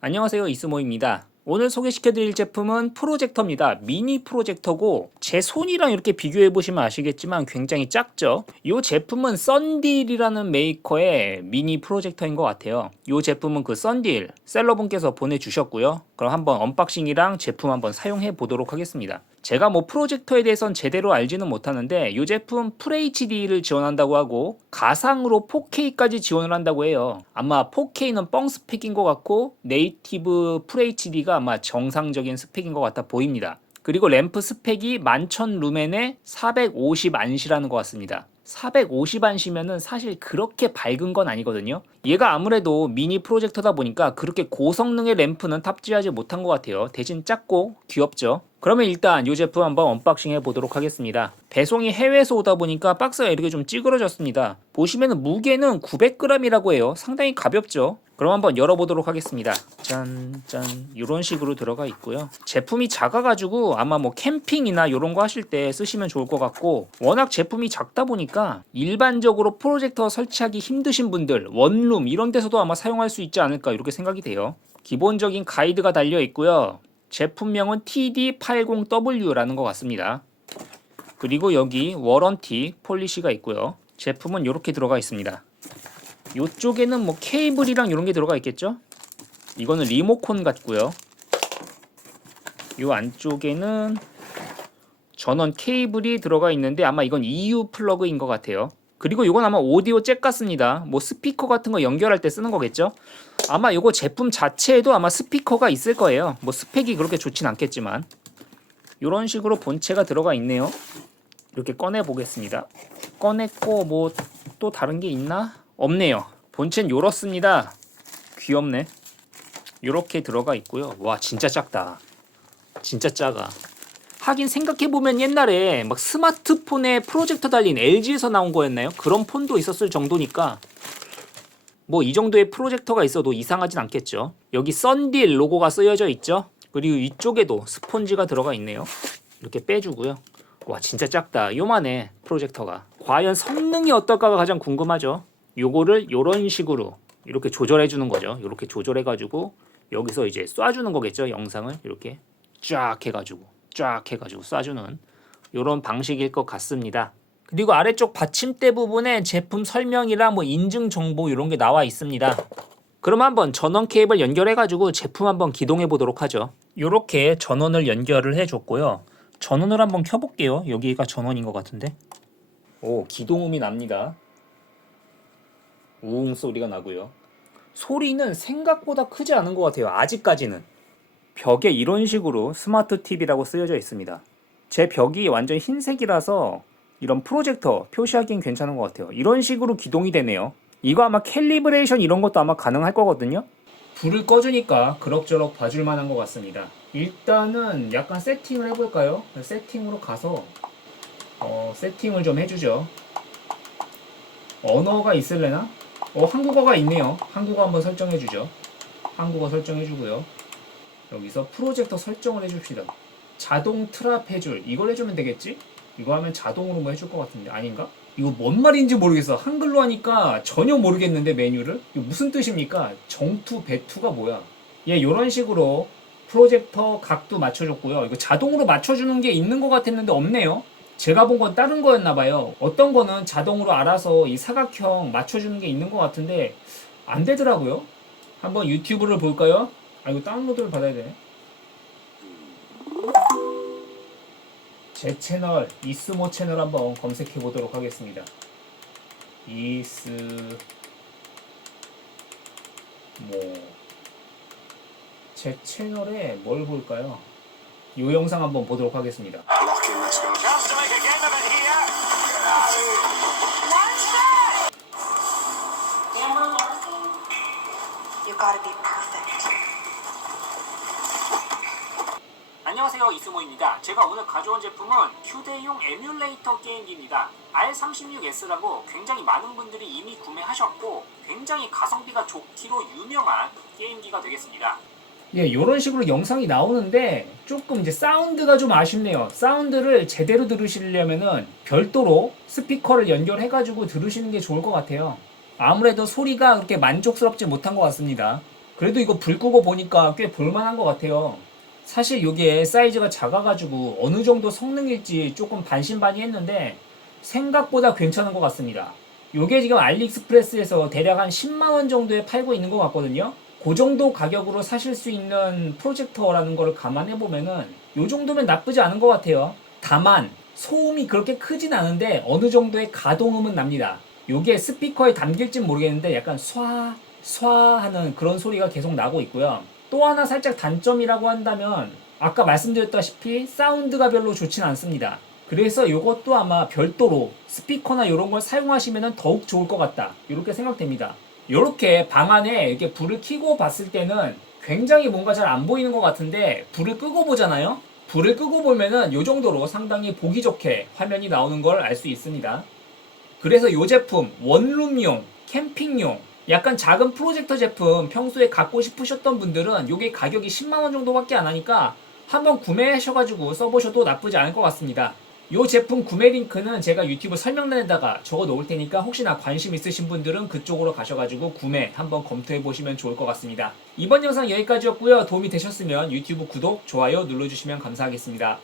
안녕하세요 이스모입니다. 오늘 소개시켜드릴 제품은 프로젝터입니다. 미니 프로젝터고 제 손이랑 이렇게 비교해 보시면 아시겠지만 굉장히 작죠. 이 제품은 썬딜이라는 메이커의 미니 프로젝터인 것 같아요. 이 제품은 그 썬딜 셀러분께서 보내주셨고요. 그럼 한번 언박싱이랑 제품 한번 사용해 보도록 하겠습니다. 제가 뭐 프로젝터에 대해선 제대로 알지는 못하는데 이 제품 FHD를 지원한다고 하고 가상으로 4K까지 지원을 한다고 해요. 아마 4K는 뻥 스펙인 것 같고 네이티브 FHD가 아마 정상적인 스펙인 것 같아 보입니다. 그리고 램프 스펙이 11,000 루멘에 450 안시라는 것 같습니다. 450 안시면은 사실 그렇게 밝은 건 아니거든요. 얘가 아무래도 미니 프로젝터다 보니까 그렇게 고성능의 램프는 탑재하지 못한 것 같아요. 대신 작고 귀엽죠. 그러면 일단 이 제품 한번 언박싱 해 보도록 하겠습니다. 배송이 해외에서 오다 보니까 박스가 이렇게 좀 찌그러졌습니다. 보시면은 무게는 900g이라고 해요. 상당히 가볍죠. 그럼 한번 열어보도록 하겠습니다. 짠, 짠. 이런 식으로 들어가 있고요. 제품이 작아가지고 아마 뭐 캠핑이나 이런 거 하실 때 쓰시면 좋을 것 같고, 워낙 제품이 작다 보니까 일반적으로 프로젝터 설치하기 힘드신 분들, 원룸 이런 데서도 아마 사용할 수 있지 않을까 이렇게 생각이 돼요. 기본적인 가이드가 달려 있고요. 제품명은 TD80W라는 것 같습니다. 그리고 여기 워런티 폴리시가 있고요. 제품은 이렇게 들어가 있습니다. 이쪽에는 뭐 케이블이랑 이런 게 들어가 있겠죠? 이거는 리모콘 같고요. 이 안쪽에는 전원 케이블이 들어가 있는데 아마 이건 EU 플러그인 것 같아요. 그리고 이건 아마 오디오 잭 같습니다. 뭐 스피커 같은 거 연결할 때 쓰는 거겠죠? 아마 이거 제품 자체에도 아마 스피커가 있을 거예요. 뭐 스펙이 그렇게 좋진 않겠지만 이런 식으로 본체가 들어가 있네요. 이렇게 꺼내 보겠습니다. 꺼냈고 뭐 또 다른 게 있나? 없네요. 본체는 요렇습니다. 귀엽네. 요렇게 들어가 있고요. 와 진짜 작다. 진짜 작아. 하긴 생각해보면 옛날에 막 스마트폰에 프로젝터 달린 LG에서 나온 거였나요? 그런 폰도 있었을 정도니까 뭐 이 정도의 프로젝터가 있어도 이상하진 않겠죠. 여기 썬딜 로고가 쓰여져 있죠. 그리고 이쪽에도 스폰지가 들어가 있네요. 이렇게 빼주고요. 와 진짜 작다. 요만해 프로젝터가. 과연 성능이 어떨까가 가장 궁금하죠. 요거를 요런 식으로 이렇게 조절해 주는 거죠. 이렇게 조절해 가지고 여기서 이제 쏴 주는 거겠죠. 영상을 이렇게 쫙 해 가지고 쫙 해가지고 쏴주는 이런 방식일 것 같습니다. 그리고 아래쪽 받침대 부분에 제품 설명이랑 뭐 인증 정보 이런 게 나와 있습니다. 그럼 한번 전원 케이블 연결해가지고 제품 한번 기동해 보도록 하죠. 이렇게 전원을 연결을 해줬고요. 전원을 한번 켜볼게요. 여기가 전원인 것 같은데. 오 기동음이 납니다. 우웅 소리가 나고요. 소리는 생각보다 크지 않은 것 같아요. 아직까지는. 벽에 이런 식으로 스마트 TV라고 쓰여져 있습니다. 제 벽이 완전 흰색이라서 이런 프로젝터 표시하기엔 괜찮은 것 같아요. 이런 식으로 기동이 되네요. 이거 아마 캘리브레이션 이런 것도 아마 가능할 거거든요. 불을 꺼주니까 그럭저럭 봐줄 만한 것 같습니다. 일단은 약간 세팅을 해볼까요? 세팅으로 가서 어, 세팅을 좀 해주죠. 언어가 있을래나? 어, 한국어가 있네요. 한국어 한번 설정해주죠. 한국어 설정해주고요. 여기서 프로젝터 설정을 해줍시다. 자동 트랍 해줄. 이걸 해주면 되겠지? 이거 하면 자동으로 뭐 해줄 것 같은데 아닌가? 이거 뭔 말인지 모르겠어. 한글로 하니까 전혀 모르겠는데 메뉴를 이거 무슨 뜻입니까? 정투 배투가 뭐야? 예, 요런 식으로 프로젝터 각도 맞춰줬고요. 이거 자동으로 맞춰주는 게 있는 것 같았는데 없네요. 제가 본 건 다른 거였나 봐요. 어떤 거는 자동으로 알아서 이 사각형 맞춰주는 게 있는 것 같은데 안 되더라고요. 한번 유튜브를 볼까요? 아 이거 다운로드를 받아야 되네. 제 채널 이스모 채널 한번 검색해 보도록 하겠습니다. 이스모 제 채널에 뭘 볼까요? 이 영상 한번 보도록 하겠습니다. Lock in, let's 안녕하세요 이스모입니다. 제가 오늘 가져온 제품은 휴대용 에뮬레이터 게임기입니다. R36S라고 굉장히 많은 분들이 이미 구매하셨고 굉장히 가성비가 좋기로 유명한 게임기가 되겠습니다. 예, 이런 식으로 영상이 나오는데 조금 이제 사운드가 좀 아쉽네요. 사운드를 제대로 들으시려면은 별도로 스피커를 연결해가지고 들으시는 게 좋을 것 같아요. 아무래도 소리가 그렇게 만족스럽지 못한 것 같습니다. 그래도 이거 불 끄고 보니까 꽤 볼만한 것 같아요. 사실 이게 사이즈가 작아가지고 어느 정도 성능일지 조금 반신반의했는데 생각보다 괜찮은 것 같습니다. 이게 지금 알리익스프레스에서 대략 한 10만 원 정도에 팔고 있는 것 같거든요. 그 정도 가격으로 사실 수 있는 프로젝터라는 거를 감안해 보면은 이 정도면 나쁘지 않은 것 같아요. 다만 소음이 그렇게 크진 않은데 어느 정도의 가동음은 납니다. 요게 스피커에 담길진 모르겠는데 약간 쏴, 쏴 하는 그런 소리가 계속 나고 있고요. 또 하나 살짝 단점이라고 한다면 아까 말씀드렸다시피 사운드가 별로 좋진 않습니다. 그래서 이것도 아마 별도로 스피커나 이런 걸 사용하시면 더욱 좋을 것 같다. 이렇게 생각됩니다. 이렇게 방 안에 이렇게 불을 켜고 봤을 때는 굉장히 뭔가 잘 안 보이는 것 같은데 불을 끄고 보잖아요. 불을 끄고 보면은 이 정도로 상당히 보기 좋게 화면이 나오는 걸 알 수 있습니다. 그래서 이 제품 원룸용, 캠핑용, 약간 작은 프로젝터 제품 평소에 갖고 싶으셨던 분들은 이게 가격이 10만 원 정도밖에 안 하니까 한번 구매하셔가지고 써보셔도 나쁘지 않을 것 같습니다. 이 제품 구매 링크는 제가 유튜브 설명란에다가 적어 놓을 테니까 혹시나 관심 있으신 분들은 그쪽으로 가셔가지고 구매 한번 검토해 보시면 좋을 것 같습니다. 이번 영상 여기까지였고요. 도움이 되셨으면 유튜브 구독, 좋아요 눌러주시면 감사하겠습니다.